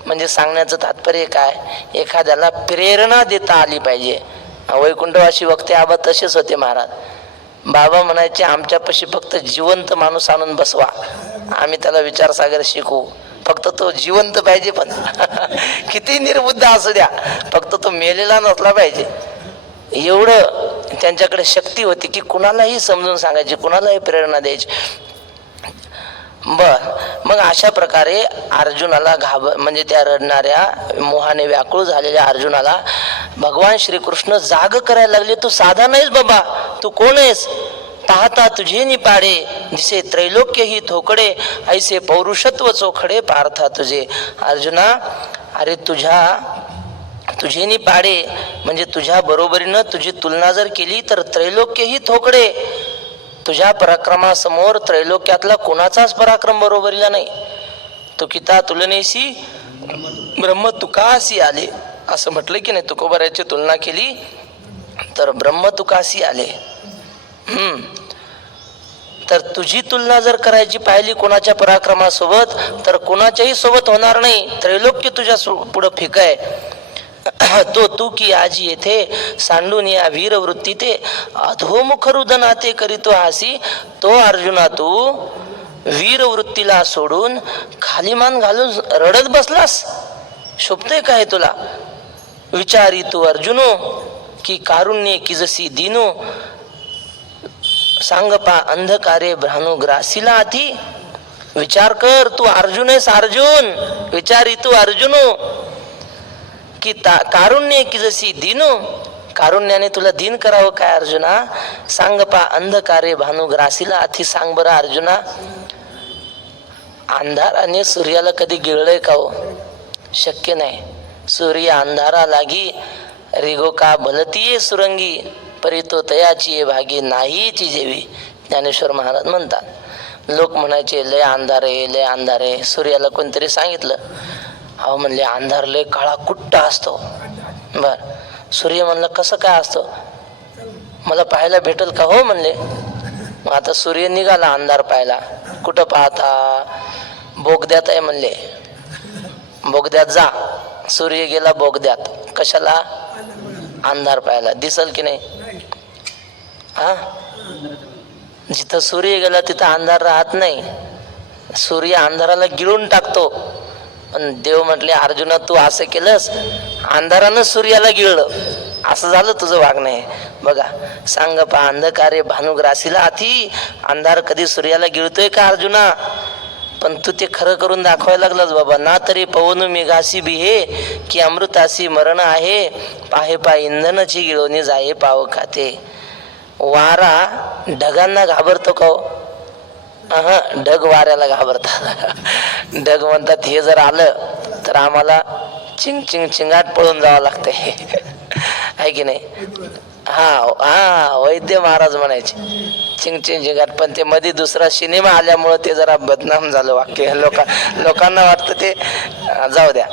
म्हणजे सांगण्याचं तात्पर्य काय, एखाद्याला प्रेरणा देता आली पाहिजे. वैकुंठवासी वक्ते आबा तसेच होते महाराज. बाबा म्हणायचे, आमच्यापाशी फक्त जिवंत माणूस आणून बसवा, आम्ही त्याला विचारसागर शिकवू. फक्त तो जिवंत पाहिजे, पण किती निर्बुद्ध असू द्या, फक्त तो मेलेला नसला पाहिजे. एवढं त्यांच्याकडे शक्ती होती की कुणालाही समजून सांगायची, कुणालाही प्रेरणा द्यायची. मग अशा प्रकारे अर्जुनाला म्हणजे त्या रडणाऱ्या मोहाने व्याकुळ झालेल्या अर्जुनाला भगवान श्रीकृष्ण जाग करायला लागले. तू साधा नाहीस बाबा, तू कोण आहेस? पाहता तुझे निपाडे दिसे त्रैलोक्य ही थोकडे ऐसे पौरुषत्व चोखडे पार्था तुझे. अर्जुना, अरे तुझे निपाडे म्हणजे तुझ्या बरोबरीनं तुझी तुलना जर केली तर त्रैलोक्य ही थोकडे. तुझ्या पराक्रमासमोर त्रैलोक्यातला कोणाचाच पराक्रम बरोबरीला नाही. तुकिता तुलनेशी ब्रह्म तुकासी आले असं म्हटलं की नाही. तुकोबऱ्याची तुलना केली तर ब्रह्म तुकासी आले. तर तुझी तुलना जर करायची पाहिली कोणाच्या पराक्रमासोबत तर कोणाच्याही सोबत होणार नाही. त्रैलोक्य तुझ्या पुढं फिक आहे. तो तू की आजी येथे सांडून या वीर वृत्ती ते अधोमुख रुदनाते करीतो हासी. तो अर्जुना तू वीर वृत्तीला सोडून खाली मान घालून रडत बसलास. शोभते काय तुला. विचारी तू अर्जुनो की कारुण्य की जशी दिनो सांगपा अंधकारे भ्रानू ग्रासीला आधी. विचार कर, तू अर्जुन आहेस अर्जुन. विचारी तू अर्जुनो की कारुण्य की जशी दिनो, कारुण्याने तुला दिन करावं काय अर्जुना. सांगपा अंधकारे भानू ग्रासीला आधी. सांग बरं अर्जुना, अंधाराने सूर्याला कधी गिळलंय का हो. शक्य नाही. सूर्य अंधारा लागी रिगो का भलतीये सुरंगी परी तो तयाची भागी नाहीची जेवी. ज्ञानेश्वर महाराज म्हणतात. लोक म्हणायचे लय अंधारे लय अंधारे. सूर्याला कोणतरी सांगितलं, अहो म्हणले अंधार लय काळा कुट्टा असतो. बर, सूर्य म्हणलं कसं काय असतो, मला पाहायला भेटेल का हो म्हणले. मग आता सूर्य निघाला अंधार पाहायला. कुठं पाहता, बोगद्यात आहे म्हणले. बोगद्यात जा. सूर्य गेला बोगद्यात. कशाला, अंधार पाहायला. दिसल की नाही. हा, जिथं सूर्य गेला तिथं अंधार राहत नाही. सूर्य अंधाराला गिळून टाकतो. पण देव म्हटले अर्जुना तू असं केलंस, अंधारानं सूर्याला गिळलं. असं झालं तुझं वागणं आहे. बघा, सांग पा अंधकारे भानुग्रासीला आधी. अंधार कधी सूर्याला गिळतोय का अर्जुना. पण तू ते खरं करून दाखवायला लागलास बाबा. ना तरी पवनु मेघासी बिहे की अमृतासी मरण आहे. पाहे पा इंधनाची गिळवणी जाये पाव खाते. वारा ढगांना घाबरतो का हो. ढग वाऱ्याला घाबरतात. ढग म्हणतात हे जर आलं तर आम्हाला चिंग चिंग चिंगाट पळून जावं लागतंय. आहे की नाही. हा वैद्य महाराज म्हणायचे चिंग चिंग चिंगाट. पण ते मध्ये दुसरा सिनेमा आल्यामुळं ते जरा बदनाम झालं वाक्य. लोकांना वाटतं ते जाऊ द्या.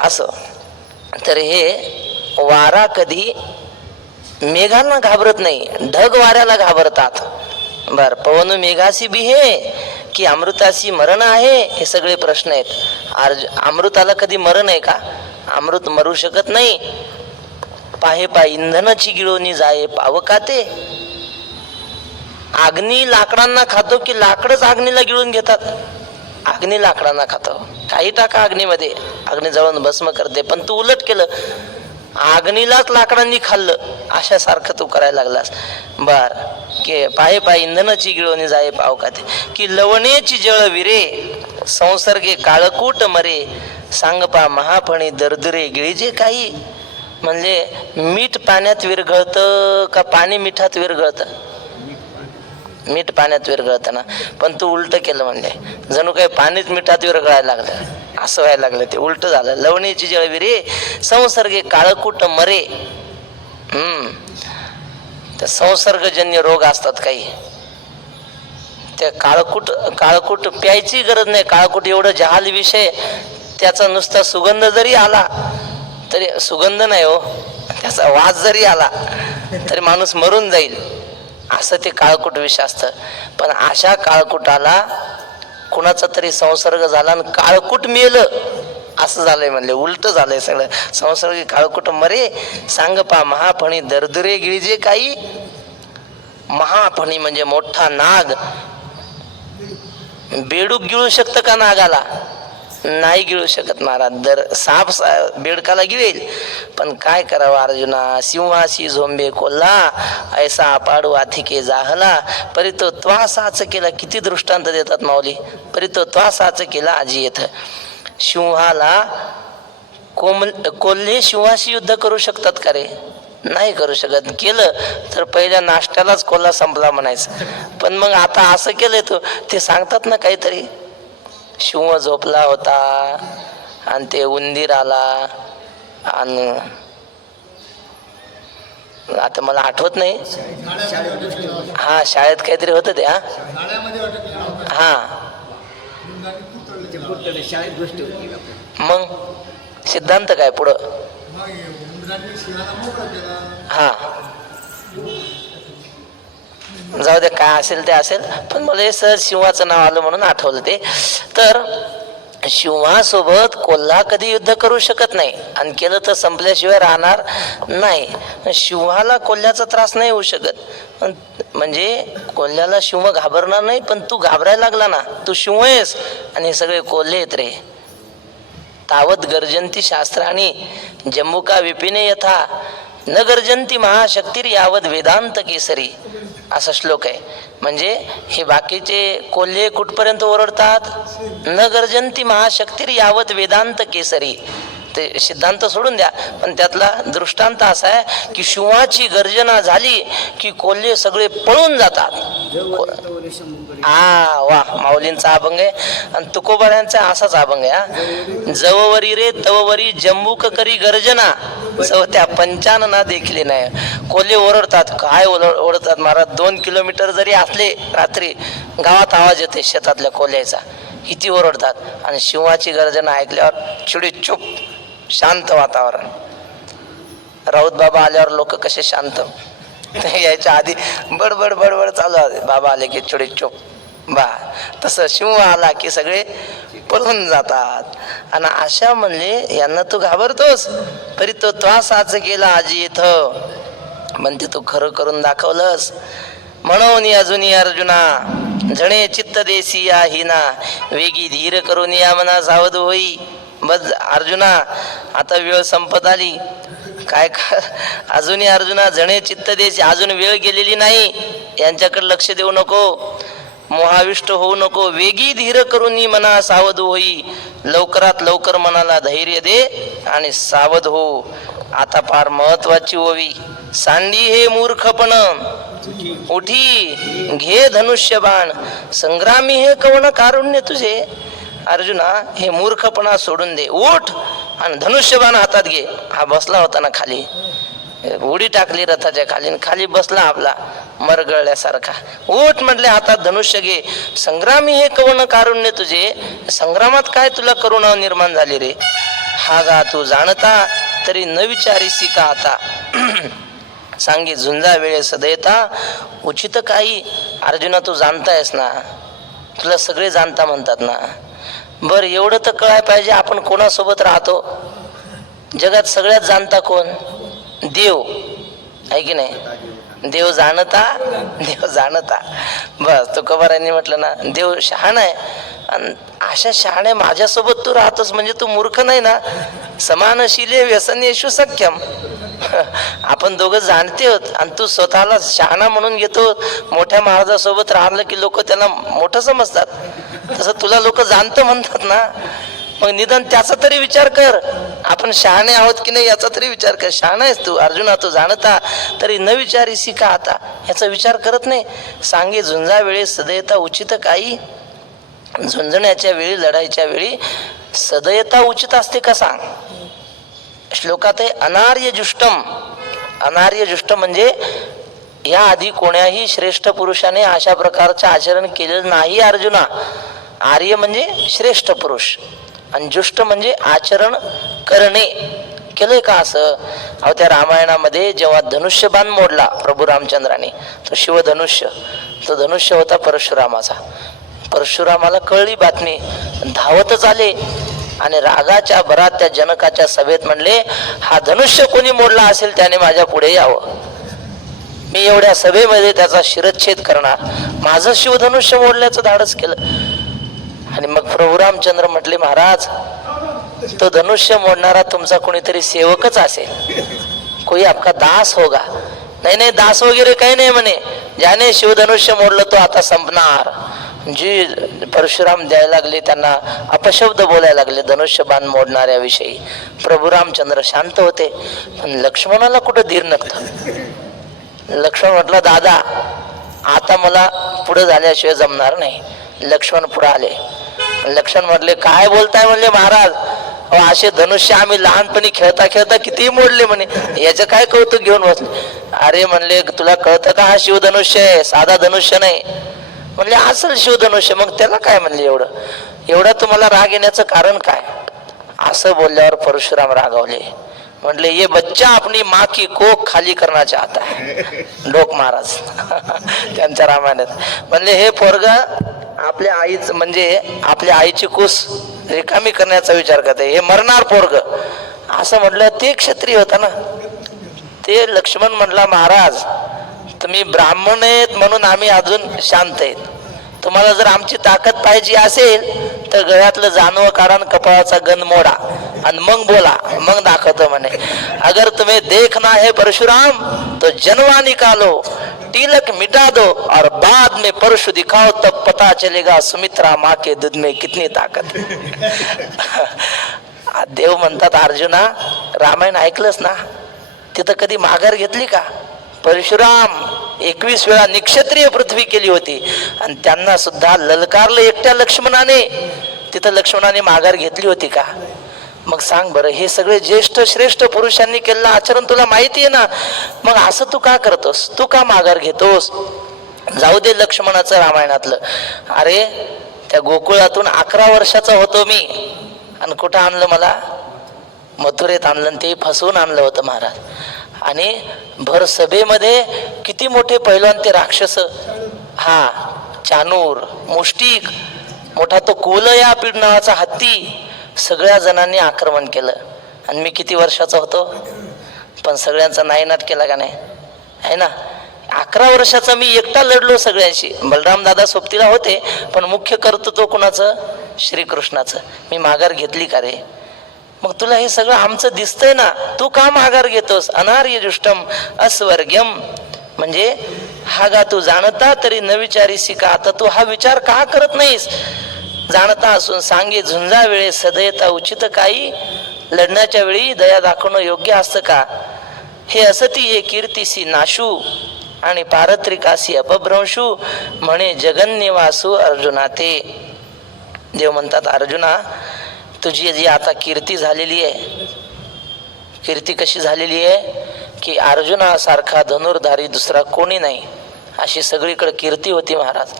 असं तर हे वारा कधी मेघांना घाबरत नाही, ढग वाऱ्याला घाबरतात. बर, पवन मेघासी बिहे की अमृतासी मरण आहे. हे सगळे प्रश्न आहेत. अमृताला कधी मरण आहे का. अमृत मरू शकत नाही. पाहे पा इंधनाची गिळवणी जाये पावकाते. अग्नी लाकडांना खातो की लाकडच अग्नीला गिळून घेतात. अग्नी लाकडांना खातो. काही टाका अग्नीमध्ये, अग्नी जळून भस्म करते. पण तू उलट केलं, अग्नीलाच लाकडांनी खाल्लं. अशासारखं तू करायला लागलास. बर, की पाहे पाय इंधनाची गिळवणी जाये पावकाते. की लवणेची जळ विरे संसर्गे काळकूट मरे. सांग पा महाफणी दरदुरे गिळीजे काही. म्हणजे मीठ पाण्यात विरघळतं का पाणी मिठात विरघळतं. मीठ पाण्यात विरघळतं ना. पण तू उलट केलं. म्हणजे जणू काही पाणीच मिठात विरघळायला लागलं. असं व्हायला लागलं. ते उलट झालं. लवणीची जळ विरे संसर्गे काळकूट मरे. त्या संसर्गजन्य रोग असतात काही. त्या काळकूट प्यायची गरज नाही. काळकूट एवढं जहाल विषय. त्याचा नुसता सुगंध जरी आला तरी, सुगंध नाही हो, त्याचा वास जरी आला तरी माणूस मरून जाईल. असं ते काळकूट विषय असतं. पण अशा काळकूटाला कुणाचा तरी संसर्ग झाला आणि काळकूट मेलं. असं झालंय म्हणले. उलट झालंय सगळं. संसर्ग काळकूट मरे. सांग पा महाफणी दरदुरे गिळीजे काही. महाफणी म्हणजे मोठा नाग. बेडूक गिळू शकतं का नागाला. नाही गिळू शकत महाराज. दर साप बेडकाला गिळेल. पण काय करावं अर्जुना. सिंहाशी झोंबे कोल्हा ऐसा पाडू आथिके जाहला. परी तो त्वासाच केला. किती दृष्टांत देतात माऊली. परी तो त्वासाच केला आजी येथ. सिंहाला कोल्हे सिंहाशी युद्ध करू शकतात का रे. नाही करू शकत. केलं तर पहिल्या नाश्त्यालाच कोल्हा संपला म्हणायचं. पण मग आता असं केलंय तो, ते सांगतात ना काहीतरी, शिव झोपला होता आणि ते उंदीर आला आणि आता मला आठवत नाही. हा, शाळेत काहीतरी होतं ते. हा मग सिद्धांत काय पुढं? हा, जाऊ दे, काय असेल ते असेल. पण मला हे सहज शिवाचं नाव आलं म्हणून आठवलं ते. तर शिवासोबत कोल्हा कधी युद्ध करू शकत नाही, आणि केलं तर संपल्याशिवाय राहणार नाही. शिवाला कोल्ह्याचा त्रास नाही होऊ शकत. म्हणजे कोल्ह्याला शिव घाबरणार नाही, पण तू घाबरायला लागला ना, तू शिव आहेस आणि हे सगळे कोल्हे आहेत रे. तावत गर्जंती शास्त्राणी जम्बुका विपिने यथा न गर्जंती महाशक्तीर यावत वेदांत केसरी, असा श्लोक आहे. म्हणजे हे बाकीचे कोल्हे कुठपर्यंत ओरडतात? न गर्जंती महाशक्तीर यावत वेदांत केसरी. ते सिद्धांत सोडून द्या, पण त्यातला दृष्टांत असा आहे की शिवाची गर्जना झाली की कोल्हे सगळे पळून जातात. वा, माऊलींचा अभंग आहे. आणि तुकोबाऱ्यांचा असाच अभंग आहे. जववरी रे तववरी जम्बूक करी गर्जना, त्या पंचानना देखील नाही. कोल्हे ओरडतात. काय ओरडतात महाराज? 2 किलोमीटर जरी असले रात्री, गावात आवाज येते शेतातल्या कोल्ह्याचा, किती ओरडतात. आणि शिवाची गर्जना ऐकल्यावर चिडी चुप, शांत वातावरण. राऊत बाबा आल्यावर लोक कसे शांत, यायच्या आधी बडबड बडबड चालू आहे. बाबा आले की चिडी चुप. बा, तसं शिव आला की सगळे पळून जातात. आणि अशा म्हणले यांना तू घाबरतोस, तरी तो त्रासाच केला आजी इथं, म्हणते तू खरं करून दाखवलंस. म्हणून अजूनही अर्जुना जणे चित्त देसी या हिना, वेगी धीर करून या मना सावध होई. बस अर्जुना, आता वेळ संपत आली. काय अजूनही अर्जुना जणे चित्त देसी, अजून वेळ गेलेली नाही. यांच्याकडे लक्ष देऊ नको, मोहाविष्ट होऊ नको. वेगी धीर करून मना सावध होई, लवकरात लवकर मनाला धैर्य दे आणि सावध हो. आता फार महत्वाची ओवी. सांडी हे मूर्खपण उठी घे धनुष्य बाण, संग्रामी हे कवण कारुण्य तुझे. अर्जुना, हे मूर्खपणा सोडून दे, उठ आणि धनुष्यबाण हातात घे. हा बसला होता ना खाली, उडी टाकली रथाच्या खाली, खाली बसला आपला मरगळल्यासारखा. उठ म्हटले, हातात धनुष्य घे. संग्रामी हे कवण कारुण्य तुझे, संग्रामात काय तुला करुणा निर्माण झाली रे. हा गा तू जाणता तरी न विचारीसी का आता, सांगे झुंजा वेळे सदैता उचित काही. अर्जुना, तू जाणतायस ना, तुला सगळे जाणता म्हणतात ना. बर, एवढं तर कळाय पाहिजे आपण कोणासोबत राहतो. जगात सगळ्यात जाणता कोण? देव आहे की नाही? देव जाणता, देव जाणता. बस, तुकोबारांनी म्हटलं ना, देव शहाणा आहे. आणि अशा शहाणे माझ्यासोबत तू राहतोस म्हणजे तू मूर्ख नाही ना. समानशीले व्यसनेषु सख्यम. आपण दोघं जाणते होत आणि तू स्वतःला शहाणा म्हणून घेतो. मोठ्या महाराजासोबत राहिलं की लोक त्याला मोठं समजतात, तसं तुला लोक जाणतं म्हणतात ना. मग निदान त्याचा तरी विचार कर, आपण शहाणे आहोत की नाही याचा तरी विचार कर. शहाणा आहेस तू अर्जुना, तू जाणता तरी न विचारीसी का आता, याचा विचार करत नाही. सांगे झुंजा वेळी सदैता उचित काही. झुंजण्याच्या वेळी, लढाईच्या वेळी सदैता उचित असते का सांग. श्लोकात आहे अनार्य जुष्टम. अनार्य जुष्ट म्हणजे या आधी कोण्याही श्रेष्ठ पुरुषाने अशा प्रकारचं आचरण केलेलं नाही अर्जुना. आर्य म्हणजे श्रेष्ठ पुरुष आणि जुष्ट म्हणजे आचरण करणे. केलंय का असं? अहो, त्या रामायणामध्ये जेव्हा धनुष्यबाण मोडला प्रभू रामचंद्राने, तो शिवधनुष्य, तो धनुष्य होता परशुरामाचा. परशुरामाला कळली बातमी, धावतच आले आणि रागाच्या भरात त्या जनकाच्या सभेत म्हणले, हा धनुष्य कोणी मोडला असेल त्याने माझ्या पुढे यावं, मी एवढ्या सभेमध्ये त्याचा शिरच्छेद करणार. माझं शिवधनुष्य मोडल्याचं धाडस केलं. आणि मग प्रभू रामचंद्र म्हटले, महाराज, तो धनुष्य मोडणारा तुमचा कोणीतरी सेवकच असेल, कोई आपका दास होगा. नाही नाही, दास वगैरे काही नाही म्हणे, ज्याने शिवधनुष्य मोडलं तो आता संपणार. जी परशुराम द्यायला लागले, त्यांना अपशब्द बोलायला लागले धनुष्यबाण मोडणाऱ्याविषयी. प्रभू रामचंद्र शांत होते, पण लक्ष्मणाला कुठं धीर नव्हतं. लक्ष्मण म्हटलं, दादा आता मला पुढे झाल्याशिवाय जमणार नाही. लक्ष्मण पुढे आले. लक्ष्मण म्हटले, काय बोलताय म्हणले महाराज, असे धनुष्य आम्ही लहानपणी खेळता खेळता किती मोडले म्हणे, याचं काय कौतुक घेऊन बसले. अरे म्हणले, तुला कळतं का, हा शिवधनुष्य आहे, साधा धनुष्य नाही. म्हणले, असेल शिवधनुष्य, मग त्याला काय म्हणले, एवढं तुम्हाला राग येण्याचं कारण काय. असं बोलल्यावर परशुराम रागावले. म्हटले, ये बच्चा अपनी माँ की कोख खाली करना चाहता है. डोक महाराज त्यांच्या रामायणात म्हणले, हे पोरग आपल्या आईच म्हणजे आपल्या आईची कुस रिकामी करण्याचा विचार करते, हे मरणार पोरग. असं म्हटलं. ते क्षत्रिय होता ना. ते लक्ष्मण म्हटला, महाराज तुम्ही ब्राह्मण आहेत म्हणून आम्ही अजून शांत आहेत. तुम्हाला जर आमची ताकद पाहिजे असेल तर गळ्यातलं जानवं काढा, कपाळाचा गंध मोडा आणि मग बोला, मग दाखवतो म्हणे. अगर तुम्हें देखना है परशुराम तो जनवा निकालो, तिलक मिटा दो और बाद में परशु दिखाओ, तब पता चलेगा सुमित्रा माँ के दूध में कितनी ताकत. देव म्हणतात, अर्जुना रामायण ऐकलंस ना, तिथं कधी माघार घेतली का. परशुराम 21 वेळा निक्षत्रिय पृथ्वी केली होती आणि त्यांना सुद्धा ललकारलं एकट्या लक्ष्मणाने. तिथं लक्ष्मणाने माघार घेतली होती का. मग सांग बरं, हे सगळे ज्येष्ठ श्रेष्ठ पुरुषांनी केलेलं आचरण तुला माहिती आहे ना, मग असं तू का करतोस, तू का माघार घेतोस. जाऊ दे लक्ष्मणाचं रामायणातलं. अरे त्या गोकुळातून 11 वर्षाचा होतो मी आणि कुठं आणलं मला, मथुरेत आणलं. ते फसवून आणलं होतं महाराज. आणि भर सभेमध्ये किती मोठे पैलवान ते राक्षस, हा चानूर, मुष्टिक, मोठा तो कुवलया पीड नावाचा हत्ती, सगळ्या जणांनी आक्रमण केलं. आणि मी किती वर्षाचा होतो, पण सगळ्यांचा नायनाट केला का नाही, आहे ना. 11 वर्षाचा मी एकटा लढलो सगळ्यांशी. बलराम दादा सोबतीला होते, पण मुख्य कर्तृत्व कुणाचं, श्रीकृष्णाचं. मी माघार घेतली का रे. मग तुला हे सगळं आमचं दिसतंय ना, तू का माघार घेतोस. अनार्य दृष्टम अस्वर्ग्यम, म्हणजे हा गा तू जाणता तरी न विचारीसी का. आता तू हा विचार का करत नाहीस. जाणता असून सांगे झुंजा वेळे सदयता उचित काही, लढण्याच्या वेळी दया दाखवणं योग्य असतं का. हे असती हे कीर्तीसी नाशू आणि पारत्रिकासी अपभ्रंशू, म्हणे जगन्यवासू अर्जुना ते. देव म्हणतात, अर्जुना तुझी जी आता कीर्ती झालेली आहे, कीर्ती कशी झालेली आहे की अर्जुनासारखा धनुर्धारी दुसरा कोणी नाही, अशी सगळीकडे कीर्ती होती महाराज.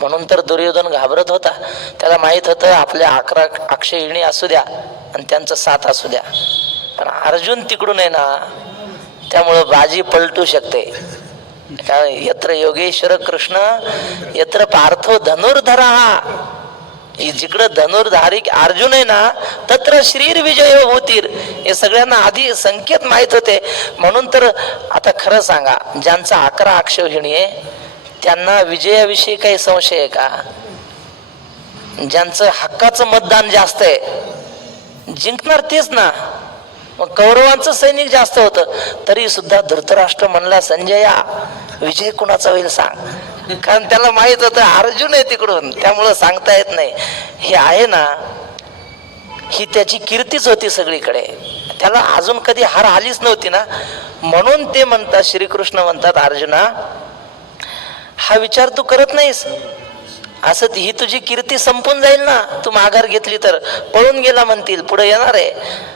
म्हणून तर दुर्योधन घाबरत होता. त्याला माहित होतं आपल्या 11 अक्षयिणी असू द्या आणि त्यांचं 7 असू द्या, पण अर्जुन तिकडून आहे ना, त्यामुळं बाजी पलटू शकते. यत्र योगेश्वर कृष्ण यत्र पार्थो धनुर्धरा, जिकडं धनुर्धारी अर्जुन आहे ना, तत्र श्रीर विजय होतील. हे सगळ्यांना आधी संकेत माहित होते. म्हणून तर आता खरं सांगा, ज्यांचा 11 अक्षौहिणी आहे त्यांना विजयाविषयी काही संशय आहे का. ज्यांचं हक्काचं मतदान जास्त आहे जिंकणार तेच ना. मग कौरवांचं सैनिक जास्त होतं तरी सुद्धा धृतराष्ट्र म्हणला, संजया विजय कुणाचा होईल सांग. कारण त्याला माहित होतं अर्जुन आहे तिकडून, त्यामुळं सांगता येत नाही. हे आहे ना, ही त्याची कीर्तीच होती सगळीकडे. त्याला अजून कधी हार आलीच नव्हती ना. म्हणून ते म्हणतात, श्रीकृष्ण म्हणतात, अर्जुना हा विचार तू करत नाहीस. असं ही तुझी कीर्ती संपून जाईल ना, तू माघार घेतली तर. पळून गेला म्हणतील, पुढे येणार आहे.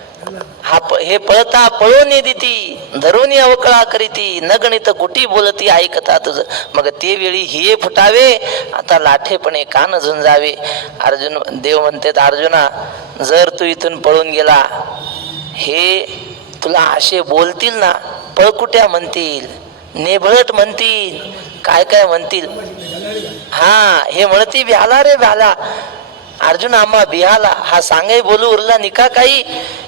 हे पळता पळून दिती धरून अवकळा करीती, न गणित कुठी बोलती ऐकता तुझं. मग ते वेळी हिये फुटावे, आता लाठेपणे कान झुंजावे. अर्जुन देव म्हणते, अर्जुना जर तू इथून पळून गेला, हे तुला असे बोलतील ना, पळकुट्या म्हणतील, नेभळट म्हणतील, काय काय म्हणतील. हा हे म्हणती, भ्याला रे भ्याला. अर्जुन आम्हा बिहाला, हा सांगाय बोलू उरला निका काही.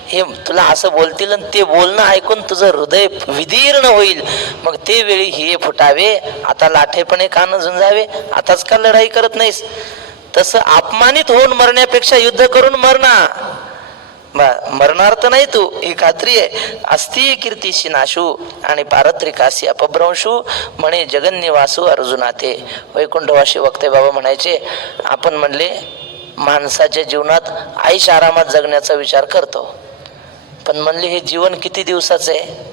हे तुला असं बोलतील आणि ते बोलणं ऐकून तुझं हृदय विदीर्ण होईल. मग ते वेळी हिये फुटावे, आता लाठेपणे कान झुंजावे. आताच का लढाई करत नाहीस. तसं अपमानित होऊन मरण्यापेक्षा युद्ध करून मरणा. मरणार तर नाही तू, ही खात्री आहे. अस्थिय कीर्तीशी नाशू आणि पारत्रिकाशी अपभ्रंशू म्हणे जगन्निवासू अर्जुना ते. वैकुंठवासी वक्ते बाबा म्हणायचे, आपण म्हणले माणसाच्या जीवनात आईश आरामात जगण्याचा विचार करतो, पण म्हणले हे जीवन किती दिवसाचं आहे?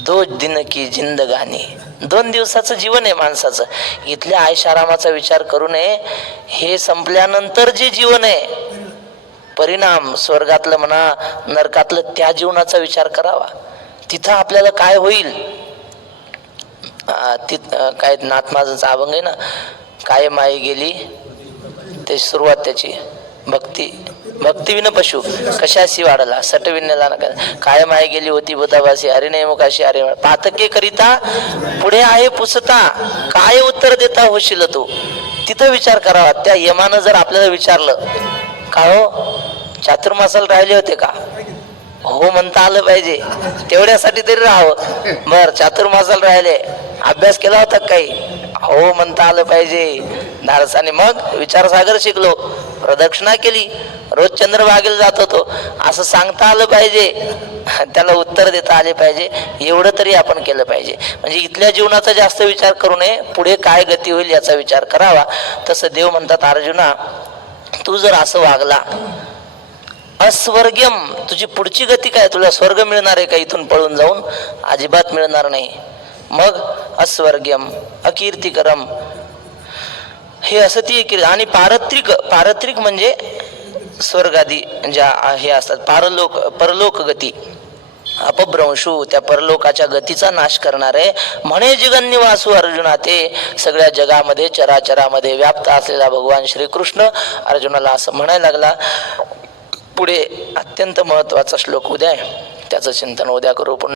2 दिन की जिंदगानी, 2 दिवसाचं जीवन आहे माणसाचं. इथल्या आईश आरामाचा विचार करू नये. हे संपल्यानंतर जे जीवन आहे, परिणाम स्वर्गातलं म्हणा नरकातलं, त्या जीवनाचा विचार करावा. तिथं आपल्याला काय होईल. काय नाथमाझाचा अभंग आहे ना, काय माई गेली, ते सुरुवात त्याची. भक्ती विन पशु कशाशी वाढला सटविण्याला नका. काय माय गेली होती बुधाबासी, हरिने मुखाशी अरे पातके करिता पुढे आहे पुसता, काय उत्तर देता होशील तू. तिथं विचार करावा. त्या यमानं जर आपल्याला विचारलं, का हो चातुर्मासाला राहिले होते का? हो म्हणता आलं पाहिजे, तेवढ्यासाठी तरी राहावं. बर चातुर्मासाला राहिले, अभ्यास केला होता काही? हो म्हणता आलं पाहिजे धाडसाने. मग विचारसागर शिकलो, प्रदक्षिणा केली, रोज चंद्रभागेला जात होतो, असं सांगता आलं पाहिजे, त्याला उत्तर देता आले पाहिजे. एवढं तरी आपण केलं पाहिजे. म्हणजे इथल्या जीवनाचा जास्त विचार करू नये, पुढे काय गती होईल याचा विचार करावा. तसं देव म्हणतात, अर्जुना तू जर असं वागला, अस्वर्ग्यम, तुझी पुढची गती काय? तुला स्वर्ग मिळणार आहे का इथून पळून जाऊन? अजिबात मिळणार नाही. मग अस्वर्ग्यम अकीर्तिकरम, हे असं ती आणि पारत्रिक म्हणजे स्वर्गादी ज्या हे असतात, परलोक गती. अपभ्रंशू, त्या परलोकाच्या गतीचा नाश करणारे म्हणे जगन्निवासू अर्जुना ते. सगळ्या जगामध्ये चराचरामध्ये व्याप्त असलेला भगवान श्रीकृष्ण अर्जुनाला असं म्हणायला लागला. पुढे अत्यंत महत्वाचा श्लोक उद्या आहे, त्याचं चिंतन उद्या करू.